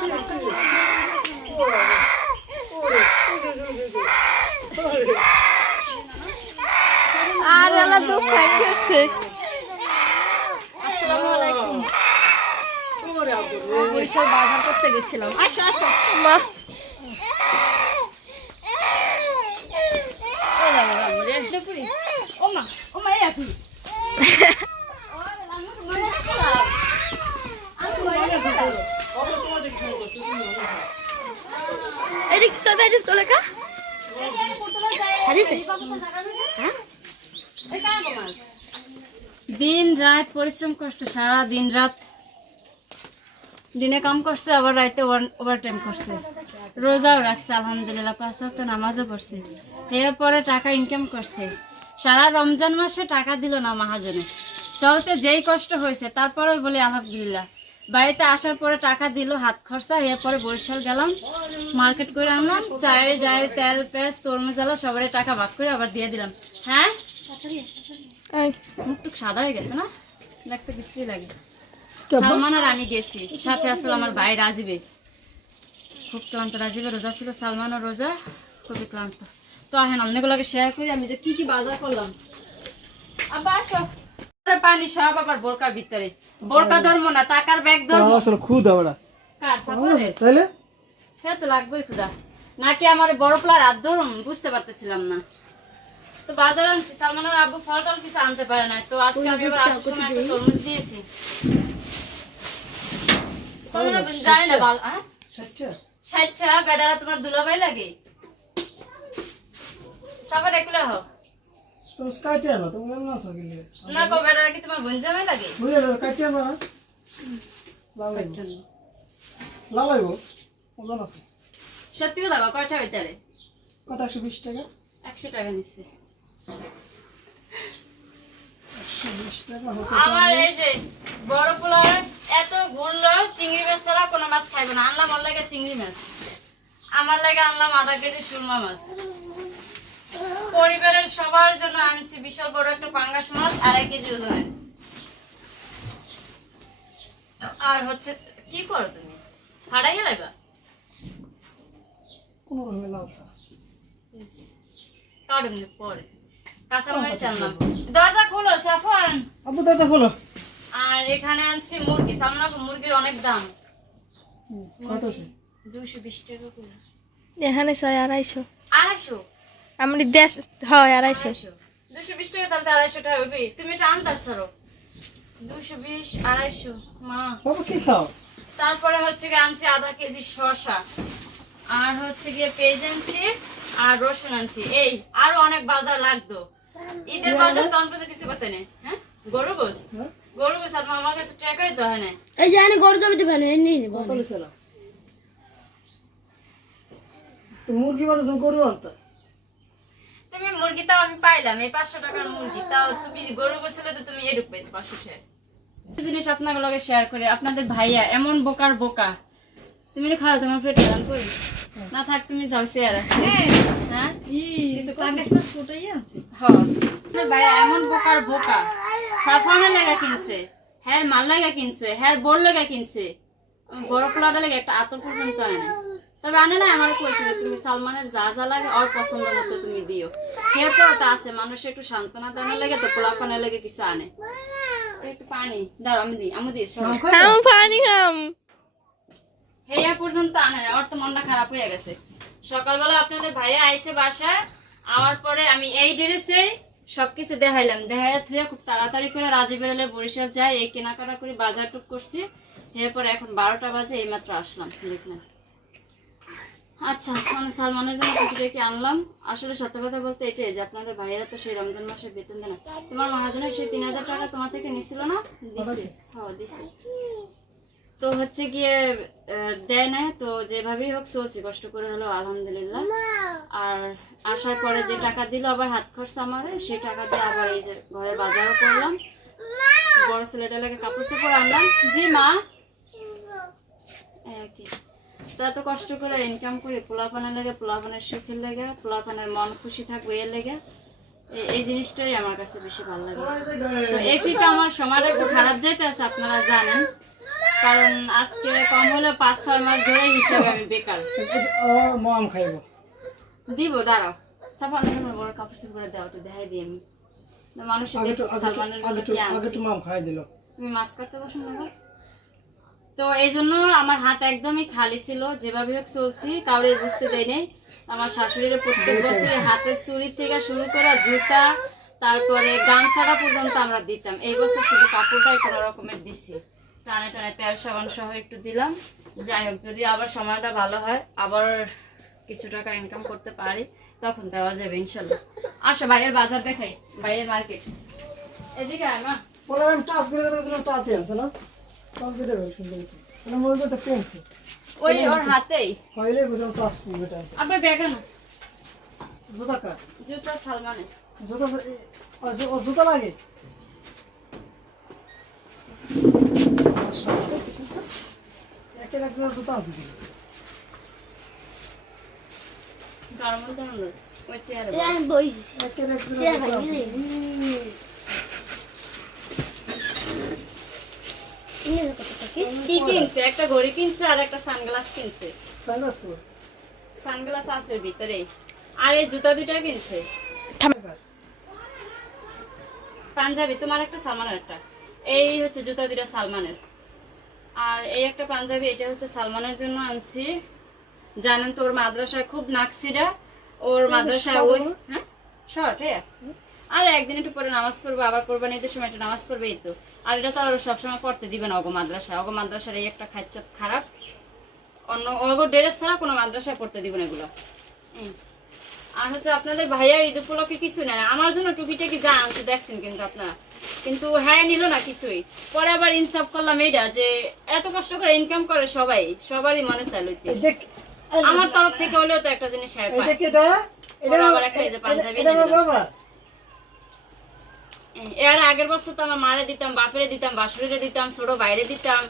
আর আল্লাহ দুঃখ হয়ে গেছে বরিশাল বাজার করতে গেছিলাম আসো মা এদিক তোলে এদিক হ্যাঁ? দিন রাত পরিশ্রম করছে, সারা দিন রাত। দিনে কাম করছে, আবার রাতে ওভার টাইম করছে। রোজাও রাখছে, আলহামদুলিল্লাহ, পাঁচ তো নামাজও পড়ছে। এরপরে টাকা ইনকাম করছে। সারা রমজান মাসে টাকা দিল না মাহাজনে। চলতে যেই কষ্ট হয়েছে, তারপরেও বলি আলহামদুলিল্লাহ। বাড়িতে আসার পরে টাকা দিল হাত খরচা এরপরে বরিশাল গেলাম মার্কেট করে আনলাম চায়ের ডায়ের তেল পেঁয়াজ তরমুজ আলা সবারই টাকা ভাগ করে আবার দিয়ে দিলাম। হ্যাঁ? মুখটুক সাদা হয়ে গেছে না? দেখতে বিশ্রী লাগে। সালমান আর আমি গেছি। সাথে আসলে আমার ভাই রাজীবে। খুব ক্লান্ত রাজীবে রোজা ছিল সালমানও রোজা খুবই ক্লান্ত। তো আহেন অন্যগুলোকে শেয়ার করি আমি যে কি কি বাজার করলাম। আবার আসো। পানি সব আবার বোরকার ভিতরে। বোরকা ধরবো না টাকার ব্যাগ ধরবো। আসলে খুদ আমরা কার সাপোর্টে তাইলে? হ্যাঁ তো লাগবেই খুদা নাকি আমার বড় প্লার হাত ধরুন বুঝতে পারতেছিলাম না। তো বাজার আনছি সালমানের আব্বু ফল টল কিছু আনতে পারে না তো আজকে আমি আবার আসার সময় একটা তরমুজ দিয়েছি। তোমরা জানি না বাল হ্যাঁ ষাটটা? বেডারা তোমার দুলাভাই লাগে? সাবার একুলা হোক। তুমি কাটে না তুমি এমন আছো না কো বেডারা কি তোমার বোন জামাই লাগে বুঝে যাবে কাটে না লাগাইব লাগাইব ওজন আছে। সত্যি কথা কয়টা হইতারে কত একশো বিশ টাকা? একশো টাকা নিচ্ছে। আমার এই যে বড় পোলার এত ঘুরলো চিংড়ি মাছ ছাড়া কোনো মাছ খাইবো না। আনলাম ওর লাগে চিংড়ি মাছ। আমার লাগে আনলাম আধা কেজি সুরমা মাছ। পরিবারের সবার জন্য আনছি বিশাল বড় একটা পাঙ্গাস মাছ আড়াই কেজি ওজনের। আর হচ্ছে কি করো তুমি? হারাই কারণ পরে। আনলাম। দরজা খোলো সাফান। আপু দরজা খোলো। আর এখানে আনছি মুরগি। সামনে মুরগির অনেক দাম। কত আছে? দুশো বিশ টাকা করে। এখানে ছয় আড়াইশো। আড়াইশো? আমাদের দেশ হয় আড়াইশো। দুশো বিশ টাকা তাহলে আড়াইশো টাকা হইবি তুমি এটা দুশো বিশ আড়াইশো মা। কি খাও? তারপরে হচ্ছে গিয়ে আনছি আধা কেজি শসা। আর হচ্ছে গিয়ে পেঁয়াজ আনছি আর রসুন আনছি। এই আরও অনেক বাজার লাগতো। ঈদের বাজার তখন পর্যন্ত কিছু করতে নেই হ্যাঁ? গরু গোস? হ্যাঁ? গরু গোস আর আমার কাছে টাকাই তো হয় না এই যে আমি গরু জমিতে লিছিল তো মুরগি বাজে তুমি করব আনতে? তুমি মুরগি তাও আমি পাইলাম এই পাঁচশো টাকার মুরগি তাও তুমি গরু গোসলে তো তুমি এরূপ পেতে পাঁচশো জিনিস আপনাদের লগে শেয়ার করি আপনাদের ভাইয়া এমন বোকার বোকা। তুমি না খাওয়া তোমার পেটে রান করি। না থাক তুমি যাও শেয়ার আছে। হ্যাঁ। কিছু হ্যাঁ। ভাইয়া এমন বোকার বোকা। সাফানের লেগা কিনছে হ্যার মাল লাগা কিনছে হ্যার বোর লেগা কিনছে। বড় ফ্লাটা লেগে একটা আতর পর্যন্ত আনে। না তবে আনে না আমার কইছিল তুমি সালমানের যা যা লাগে ওর পছন্দ মতো তুমি দিও। এরপর তা আছে মানুষ একটু সান্ত্বনা দানের লাগে তো পোলাপানের লাগে কিছু আনে। একটু পানি আমি দিই আমি দিই সব পানি খাম। হেয়া পর্যন্ত আনে ওর তো মনটা খারাপ হয়ে গেছে। সকালবেলা আপনাদের ভাইয়া আইসে বাসায় আওয়ার পরে আমি এই ড্রেসে সবকিছু দেখাইলাম। দেখাইয়া থুয়ে খুব তাড়াতাড়ি করে রাজি বেরোলে বরিশাল যাই এই কেনাকাটা করে বাজার টুক করছি। এরপরে এখন বারোটা বাজে এইমাত্র আসলাম দেখলাম আচ্ছা মানে সালমানের জন্য টুকিটাকি আনলাম। আসলে সত্য কথা বলতে এটাই যে আপনাদের ভাইয়েরা তো সেই রমজান মাসে বেতন দেয় না। তোমার মহাজনের সেই তিন হাজার টাকা তোমার থেকে নিছিল না? দিছে। হ্যাঁ দিছে। তো হচ্ছে গিয়ে দেয় না তো যেভাবেই হোক চলছে, কষ্ট করে হলো আলহামদুলিল্লাহ। আর আসার পরে যে টাকা দিল আবার হাত খরচা আমারে, সেই টাকা দিয়ে আবার এই যে ঘরে বাজারও করলাম। বড় ছেলেটা লাগে কাপড় চোপড় আনলাম। জি মা। একই তা তো কষ্ট করে ইনকাম করি পোলাপানের লেগে পোলাপানের সুখের লেগে পোলাপানের মন খুশি থাকবে এর লেগে এই জিনিসটাই আমার কাছে বেশি ভালো লাগে। তো এই ফিকে আমার সময়টা একটু খারাপ যাইতে আছে আপনারা জানেন। কারণ আজকে কম হলে পাঁচ ছয় মাস ধরে হিসাবে আমি বেকার। খাইব। দিব দাঁড়াও। সাফান বড় কাপড় চোপড় করে দাও একটু দেখাই দিই আমি। মানুষের তো তো সালমানের তো কি আনছি তো তুমি মাছ কাটতে বসো না? তো এই জন্য আমার হাত একদমই খালি ছিল, যেভাবে হোক চলছি কাউরে বুঝতে দেয় নেই আমার শাশুড়ির প্রত্যেক বছর হাতের চুরি থেকে শুরু করে জুতা, তারপরে গামছাটা পর্যন্ত আমরা দিতাম। এই বছর শুধু কাপড়টাই কোনো রকমের দিছি। টানে টানে তেল সাবান সহ একটু দিলাম। যাই হোক, যদি আবার সময়টা ভালো হয়, আবার কিছু টাকা ইনকাম করতে পারি, তখন দেওয়া যাবে ইনশাল্লাহ। আসো, বাইরের বাজার দেখাই, বাইরের মার্কেট এদিকে আয় মা। টাচ করে টাচই আছে না? মানে ওই ওর হাতেই। হইলে বুঝলাম টাচ এটা। আবার ব্যাগে জুতা কার? জুতা সালমানের। জুতা ওর জুতা লাগে? একের এক জোড়া জুতা আছে গরম মধ্যে ওই চেয়ারে একের এক জোড়া জুতা আছে। ভাঙিছে। ইংরেজি কত কি কি কিনছে একটা ঘড়ি কিনছে আর একটা সানগ্লাস কিনছে। সানগ্লাস। সানগ্লাস আছে ভিতরে। আর এই জুতা দুটা কিনছে। পাঞ্জাবি তোমার একটা সালমানের একটা। এই হচ্ছে জুতা দুটা সালমানের। আর এই একটা পাঞ্জাবি এটা হচ্ছে সালমানের জন্য আনছি। জানেন তো ওর মাদ্রাসায় খুব নাকসিরা। ওর মাদ্রাসায় ওই হ্যাঁ? শর্ট হ্যাঁ। আর একদিন একটু পরে নামাজ পড়ব আবার কোরবানি ঈদের সময় একটা নামাজ পড়বে এই তো। আর এটা তো আর সবসময় পড়তে দিবে না অগো মাদ্রাসা অগো মাদ্রাসার এই একটা খাচ্ছ খারাপ। অন্য অগো ড্রেস ছাড়া কোনো মাদ্রাসায় পড়তে দিবে না এগুলো। আর হচ্ছে আপনাদের ভাইয়া ঈদ উপলক্ষে কিছু নেয় না আমার জন্য টুকিটাকি যা আনছে দেখছেন কিন্তু আপনারা। কিন্তু হ্যাঁ নিল না কিছুই। পরে আবার ইনসাফ করলাম এইটা যে এত কষ্ট করে ইনকাম করে সবাই। সবারই মনে চাই লইতে আমার তরফ থেকে হলেও তো একটা জিনিস হ্যাঁ পায়। আবার একটা পাঞ্জাবি এটা এনে আমার দিল। বাবার এর আগের বছর তো আমার মারে দিতাম বাপেরে দিতাম বাসুরে দিতাম ছোট বাইরে দিতাম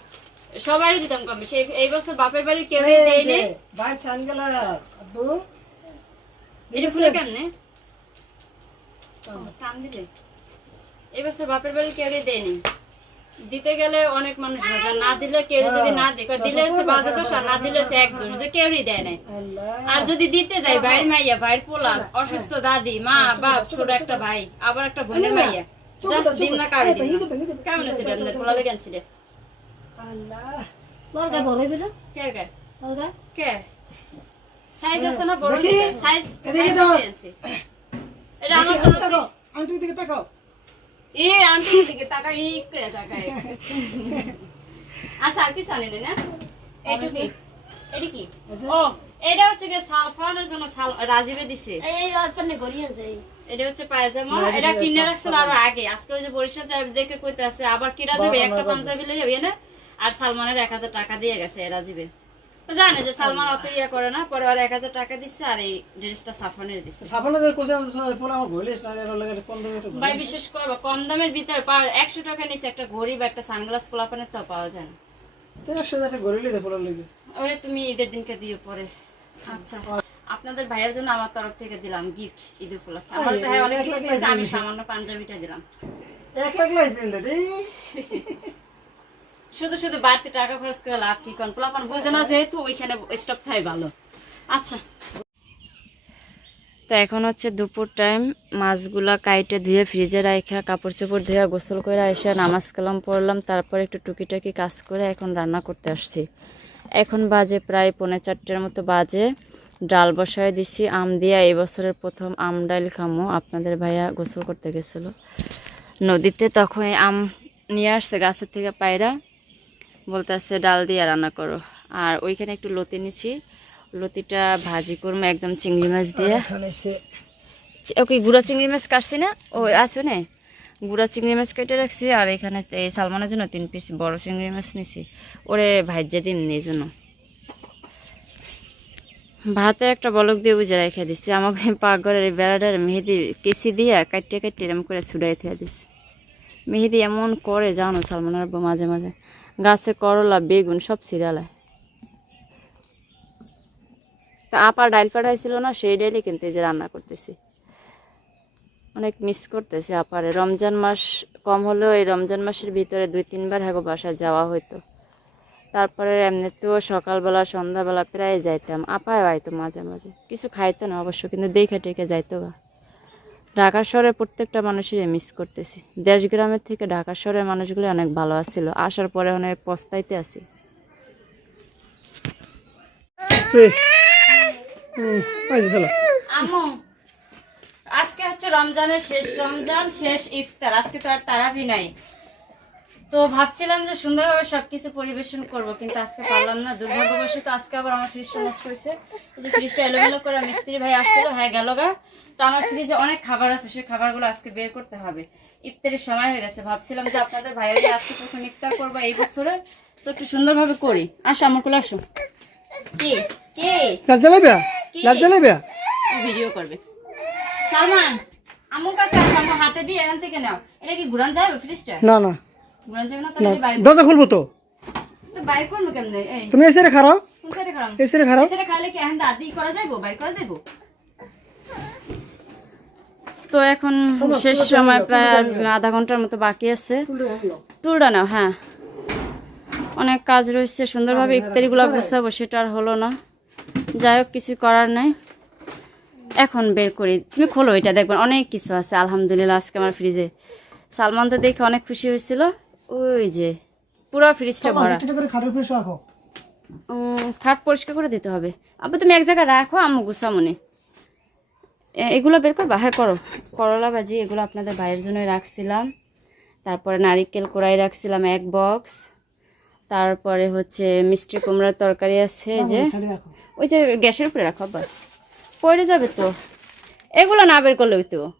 সবাই দিতাম কম বেশি। এই- বছর বাপের বাড়ি কেউ এই দেয় যে, নেই বাইর সানগ্লাস আব্বু। এটা খুলে কেমনে টান দিলে। এই বছর বাপের বাড়ি কেউ দেয়নি দিতে গেলে অনেক মানুষ বাজার না দিলে কেউ যদি না দেখে দিলে সে বাজে দোষ আর না দিলে সে এক দোষ যে কেউই দেয় নাই। আর যদি দিতে যাই ভাইয়ের মাইয়া ভাইয়ের পোলা অসুস্থ দাদি মা বাপ ছোট একটা ভাই আবার একটা বোনের মাইয়া। এই এই এই এই এই তাকাও, আন্টির দিকে তাকাও। এ আন্টির দিকে তাকা ই করে তাকায়। আচ্ছা আর কি জানেন না? এটা কি এটা কি? ও এটা হচ্ছে কি সালফানের জন্য রাজীবে দিছে। এই এই অল্পনে গড়ি আছে এটা হচ্ছে পায়জামা এটা কিনে রাখছিল আরও আগে। আজকে ওই যে বরিশাল যাবে দেখে কইতে আছে আবার কি রাজীবে বাবা, একটা পাঞ্জাবি লই যাবে না? আর সালমানের এক হাজার টাকা দিয়ে গেছে এ রাজীবে জানে যে সালমান অত ইয়া করে না পরে আর এক হাজার টাকা দিচ্ছে আর এই ড্রেসটা সাফানের দিচ্ছে। সাফানো যে কোসে পোলা আমার ভইলে স্টাইলের লাগে কোন দিকে ভাই বিশেষ করব কম দামের ভিতরে পাওয়া একশো টাকার নিচে একটা ঘড়ি বা একটা সানগ্লাস পোলাপানের তো পাওয়া যায় না। তো পোলা লাগে ওরে তুমি ঈদের দিনকে দিও পরে। আচ্ছা। আপনাদের ভাইয়ের জন্য আমার তরফ থেকে দিলাম গিফট ঈদ উপলক্ষে। আমার আরে, ভাই অনেক কিছু দিয়েছে, আমি সামান্য পাঞ্জাবিটা দিলাম। এক লাখ লাই পেন শুধু শুধু বাড়তি টাকা খরচ করে লাভ কি কোন পোলাপান বুঝে না যেহেতু ওইখানে স্টপ থাই ভালো। আচ্ছা। তো এখন হচ্ছে দুপুর টাইম মাছগুলা কাইটে ধুয়ে ফ্রিজে রাখা কাপড় চোপড় ধুয়ে গোসল করে এসে নামাজ কালাম পড়লাম তারপর একটু টুকিটাকি কাজ করে এখন রান্না করতে আসছি। এখন বাজে প্রায় পৌনে চারটের মতো বাজে। ডাল বসায় দিছি আম দিয়া এই বছরের প্রথম আম ডাল খামো। আপনাদের ভাইয়া গোসল করতে গেছিল। নদীতে তখন এই আম নিয়ে আসছে গাছের থেকে পায়রা। বলতেছে ডাল দিয়ে রান্না করো। আর ওইখানে একটু লতি নিছি। লতিটা ভাজি করব একদম চিংড়ি মাছ দিয়ে। ওকে গুঁড়া চিংড়ি মাছ কাটছি না? ও আছে না? গুঁড়া চিংড়ি মাছ কেটে রাখছি আর এখানে এই সালমানের জন্য তিন পিস বড় চিংড়ি মাছ নিছি। ওরে ভাজ্যে দিন এই জন্য ভাতে একটা বলক দিয়ে বুঝে রেখে দিচ্ছি আমাকে পাকঘরের বেড়াটার মেহেদি কেসি দিয়ে কাটিয়ে কাটিয়ে এরম করে সুডাই থেকে দিচ্ছি মেহেদি এমন করে, জানো সালমানের বউ মাঝে মাঝে। গাছে করলা, বেগুন সব সিরিয়ালায় তা আপা ডাইল পাঠাইছিল না, সেই ডাইলে কিন্তু এই যে রান্না করতেছি। অনেক মিস করতেছি আপারে। রমজান মাস কম হলেও এই রমজান মাসের ভিতরে দুই, তিনবার হ্যাগো বাসায় যাওয়া হইতো। তারপরে এমনিতেও সকালবেলা সন্ধ্যাবেলা প্রায় যাইতাম। আপায় আইতো মাঝে মাঝে। কিছু খাইতো না অবশ্য কিন্তু দেখে টেকে যাইতো গা। ঢাকা শহরে প্রত্যেকটা মানুষেরই মিস করতেছি। দেশ গ্রামের থেকে ঢাকা শহরের মানুষগুলো অনেক ভালো আছিল। আসার পরে অনেক পস্তাইতে আছি। সে হুম আইছে চলো। আম্মু আজকে হচ্ছে রমজানের শেষ রমজান শেষ ইফতার। আজকে তো আর তারাবি নাই। তো ভাবছিলাম যে সুন্দরভাবে সবকিছু পরিবেশন করব কিন্তু আজকে পারলাম না। দুর্ভাগ্যবশত আজকে আবার আমার ফ্রিজটা নষ্ট হয়েছে। যে ফ্রিজটা এলোমেলো করে মিস্ত্রি ভাই আসছিল হ্যাঁ গেল গা। তো আমার ফ্রিজে অনেক খাবার আছে সেই খাবারগুলো আজকে বের করতে হবে। ইফতারের সময় হয়ে গেছে। ভাবছিলাম যে আপনাদের ভাইয়ের যে আজকে প্রথম ইফতার করব এই বছরে তো একটু সুন্দরভাবে করি। আসো আমার কোলে আসো। কি? ভিডিও করবে। সালমান আমুর কাছে আসো আমার হাতে দিয়ে এখান থেকে নাও। এটা কি ঘুরান যাবে ফ্রিজটা না না। দরজা খুলবো তো। তুমি এসে রে খারাও কোন সাইডে খারাপ এসে রে খারাও এসে খাইলে কি এখন দাদি করা যাইবো? বাইর করা যাইবো? তো এখন শেষ সময় প্রায় আধা ঘণ্টার মতো বাকি আছে। টুলটা নাও হ্যাঁ। অনেক কাজ রয়েছে সুন্দরভাবে ইফতারিগুলো গুছাবো সেটা আর হলো না। যাই হোক কিছু করার নাই। এখন বের করি। তুমি খোলো এটা দেখবেন অনেক কিছু আছে আলহামদুলিল্লাহ আজকে আমার ফ্রিজে সালমান তো দেখে অনেক খুশি হয়েছিল। ওই যে পুরো ফ্রিজটা ভরা। একটা করে খাটের উপরে রাখো। খাট পরিষ্কার করে দিতে হবে। আবার তুমি এক জায়গায় রাখো আম্মু গুছামনি এ- এগুলো বের করবা হ্যাঁ করো। করলা ভাজি এগুলো আপনাদের ভাইয়ের জন্যই রাখছিলাম। তারপরে নারিকেল কোড়াই রাখছিলাম এক বক্স। তারপরে হচ্ছে মিষ্টি কুমড়ার তরকারি আছে যে। ওই যে গ্যাসের উপরে রাখো আবার পড়ে যাবে তো। এগুলো না বের করলে তো।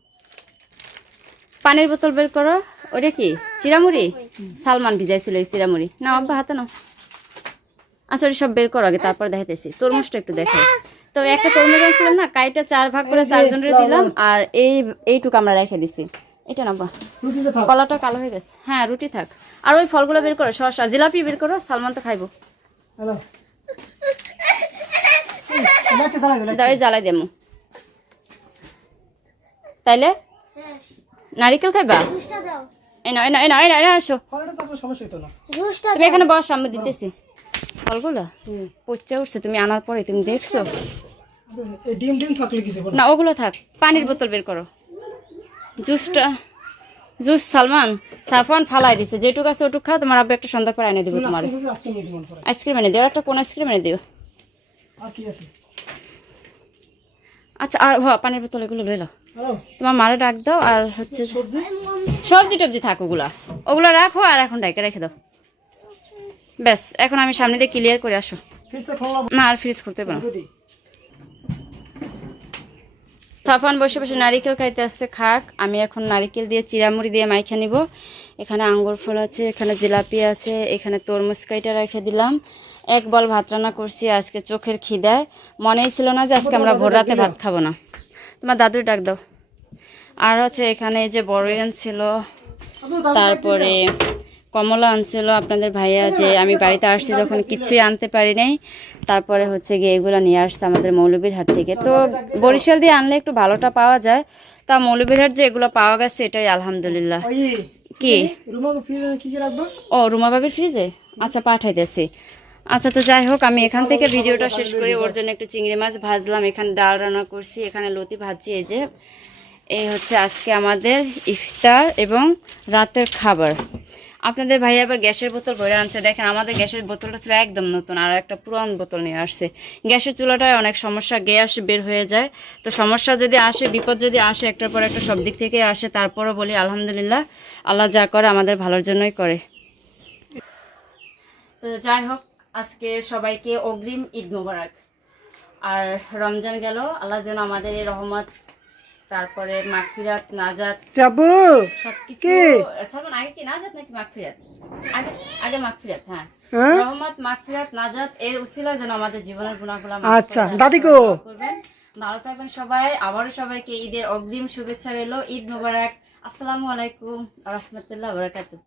পানির বোতল বের করো। ওটা কি? চিরামুড়ি? সালমান ভিজাইছিল এই চিরামুড়ি। না আব্বা হাতে নাও। আচ্ছা ওটা সব বের করো আগে তারপর দেখাইতেছি। তরমুজটা একটু দেখো। তো একটা তরমুজ আনছিলাম না কাইটা চার ভাগ করে চারজনের দিলাম আর এই এইটুকু আমরা রেখে দিছি। এটা না বা কলাটা কালো হয়ে গেছে। হ্যাঁ রুটি থাক। আর ওই ফলগুলো বের করো শসা। জিলাপি বের করো সালমান তো খাইবো। দাঁড়িয়ে জ্বালাই দেমু তাইলে? নারিকেল খাইবা? জুসটা দাও এই না এই না এই না এই না এই না, আসো তুমি এখানে বস আমি দিতেছি। ফলগুলো পচা উঠছে তুমি আনার পরে তুমি দেখছ? ডিম ডিম থাকলে কিছু না ওগুলো থাক পানির বোতল বের করো। জুসটা জুস সালমান সাফান ফালাই দিছে যেটুকু আছে ওটুক খাও তোমার আব্বা একটা সন্ধ্যা পরে এনে দিব তোমার। আইসক্রিম এনে দিও একটা কোন আইসক্রিম এনে দিও। আর কি আছে? আচ্ছা আর হ পানির বোতল এগুলো লই লাও হ্যালো। তোমার মারে ডাক দাও আর হচ্ছে সবজি? টবজি থাক ওগুলা। ওগুলো রাখো আর এখন ডাইকে রেখে দাও। ব্যাস এখন আমি সামনে দিয়ে ক্লিয়ার করে আসো। না আর ফ্রিজ করতে পারো সাফান বসে বসে নারিকেল খাইতে আসছে খাক। আমি এখন নারিকেল দিয়ে চিরামুড়ি দিয়ে মাইখা নিব। এখানে আঙ্গুর ফল আছে এখানে জিলাপি আছে এখানে তরমুজ কাইটা রেখে দিলাম। এক বল ভাত রান্না করছি আজকে চোখের খিদায়। মনেই ছিল না যে আজকে আমরা ভোর রাতে ভাত খাব না। তোমার দাদুর ডাক দাও। আর হচ্ছে এখানে যে বড় ছিল তারপরে কমলা আনছিল আপনাদের ভাইয়া যে আমি বাড়িতে আসছি যখন কিছুই আনতে পারি নাই তারপরে হচ্ছে গিয়ে এগুলো নিয়ে আসছে আমাদের মৌলবীর হাট থেকে। তো বরিশাল দিয়ে আনলে একটু ভালোটা পাওয়া যায় তা মৌলবীর হাট যে এগুলো পাওয়া গেছে এটাই আলহামদুলিল্লাহ। কি? ও রুমা বাবির ফ্রিজে? আচ্ছা পাঠাইতেছি। আচ্ছা তো যাই হোক আমি এখান থেকে ভিডিওটা শেষ করে। ওর জন্য একটু চিংড়ি মাছ ভাজলাম। এখানে ডাল রান্না করছি এখানে লতি ভাজছি এই যে। এই হচ্ছে আজকে আমাদের ইফতার এবং রাতের খাবার। আপনাদের ভাই আবার গ্যাসের বোতল ভরে আনছে। দেখেন আমাদের গ্যাসের বোতলটা ছিল একদম নতুন আর একটা পুরান বোতল নিয়ে আসছে। গ্যাসের চুলাটায় অনেক সমস্যা গ্যাস বের হয়ে যায়। তো সমস্যা যদি আসে বিপদ যদি আসে একটার পর একটা সব দিক থেকে আসে তারপরও বলি আলহামদুলিল্লাহ আল্লাহ যা করে আমাদের ভালোর জন্যই করে। তো যাই হোক আজকে সবাইকে অগ্রিম ঈদ মোবারক। আর রমজান গেল আল্লাহ যেন আমাদের এই রহমত তারপরে মাগফিরাত নাজাত যাব। সবকিছু? সালমান আগে কি নাজাত নাকি মাগফিরাত? আগে আগে মাগফিরাত হ্যাঁ। হ্যাঁ? রহমত মাগফিরাত নাজাত এর উসিলা যেন আমাদের জীবনের গুণাগুলো আচ্ছা, দাদি গো। করবেন। ভালো থাকবেন সবাই আবারও সবাইকে ঈদের অগ্রিম শুভেচ্ছা রইল ঈদ মোবারক। আসসালামু আলাইকুম রহমতুল্লাহ বরাকাতুহ